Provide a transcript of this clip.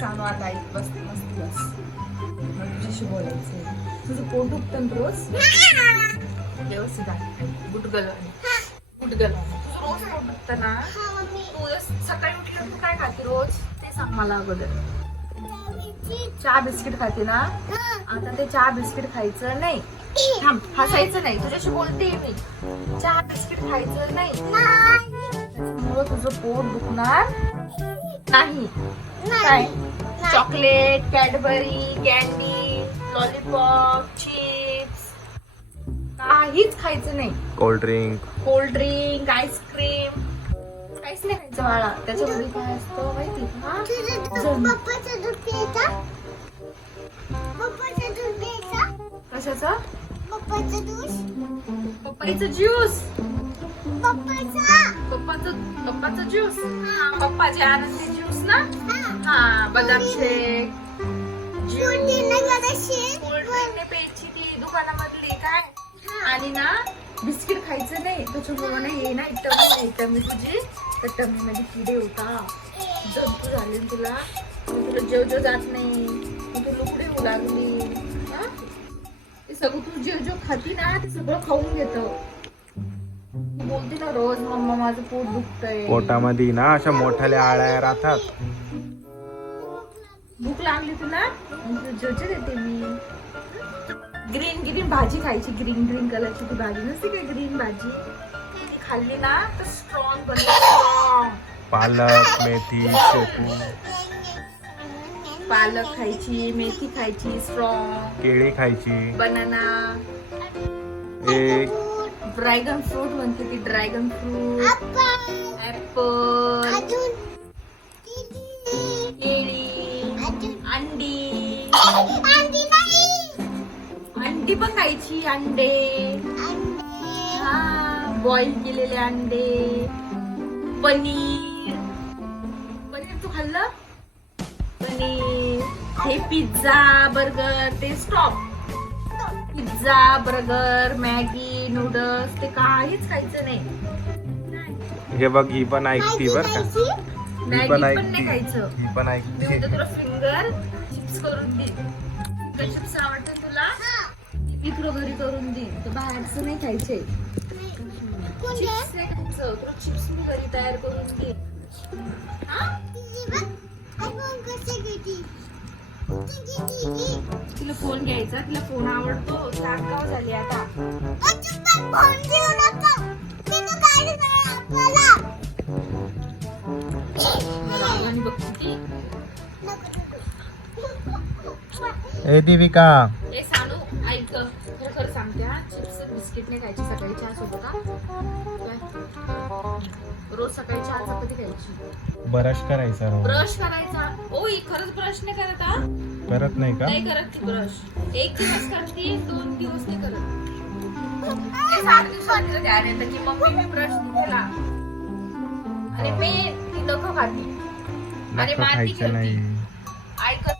सांगू आता ऐक बस मस्त बस. मग तुझ्याशी बोलायचंय. तुझं पोट दुखतं ना रोज व्यवस्थित आहे. गुटगल गुटगल तुझं रोज पोट दुखतं ना. तू सकाळी उठल्यावर तू काय खाते रोज ते सांग मला अगोदर. चहा बिस्किट खाते ना. आता ते चहा बिस्किट खायचं नाही. थांब हसायचं नाही. तुझ्याशी बोलते मी. चहा बिस्किट खायचं नाही. त्याच्यामुळं तुझं पोट दुखणार नाही. काय chocolate Cadbury candy lollipop chips काहीच खायचं नाही. कोल्ड्रिंक आईस्क्रीम काहीच नाही खायचं बाळा. त्याच्यामध्ये काय असतं माहिती का? कशाचं? पपईचं ज्यूस. पप्पाचं ज्यूस. पप्पाचे आनंदी ज्यूस ना. हा बदाम शेक कोल्ड्रिंक प्यायची ती दुकानामधली काय. आणि ना बिस्किट खायचं नाही. त्याच्यामुळे ना हे ना टमी तुझी तर टमी मध्ये किडे होता. जंतू झाले तुला. जेव जात नाही. तू लुकडी होऊ लागली. ते सगळं तू जेव खाती ना ते सगळं खाऊन घेतं. बोलते ना रोज मम्मा माझं पोट दुखतंय. पोटामध्ये ना अशा मोठ्याल्या आळ्या राहतात. भूक लागली तुला जोजे देते मी. ग्रीन भाजी खायची. ग्रीन कलरची ती भाजी नसते का ग्रीन भाजी. ती खाल्ली ना तर स्ट्रॉंग बनते. पालक मेथी शेपू पालक खायची मेथी खायची स्ट्रॉंग. केळी खायची. बनाना एक ड्रॅगन फ्रूट म्हणते ती. ड्रॅगन फ्रूट ऍपल केळी अंडी पण खायची. अंडे हा बॉईल केलेले अंडे. पनीर तू खाल्लं. पनीर हे पिझ्झा बर्गर ते stop. Pizza burger Maggi noodles ते काहीच खायचं नाही. हे बघ ही पण ऐकती बर का. मॅगी पण नाही खायचं. ही पण ऐकते. तुला फिंगर चिप्स करून दे. चिप्स आवडते तुला इकडं घरी करून दे. तर बाहेरचं नाही खायचे. चिप्स नाही खायचं. तुला चिप्स मी घरी तयार करून दे. तिला फोन घ्यायचा. तिला फोन आवडतो. तारगाव झाली आता. आणि बघते ती. ए दीपिका ए सानू ऐक खरं सांगते हा. चिप्स बिस्किट नाही खायची सकाळी चहा सोबत. रोज सकाळी चहा चपाती खायची. ब्रश करायचा रोज. ब्रश करायचा. ओ ही खरंच ब्रश नाही करत हा. करत नाही का? नाही करत ती ब्रश. एक दिवस करते 2 दिवस नाही करत. 7 दिवसांनी ध्यान येतं की मम्मी मी ब्रश केला. आणि मी ती नखं खाते आणि माती खायचं नाही. ऐकत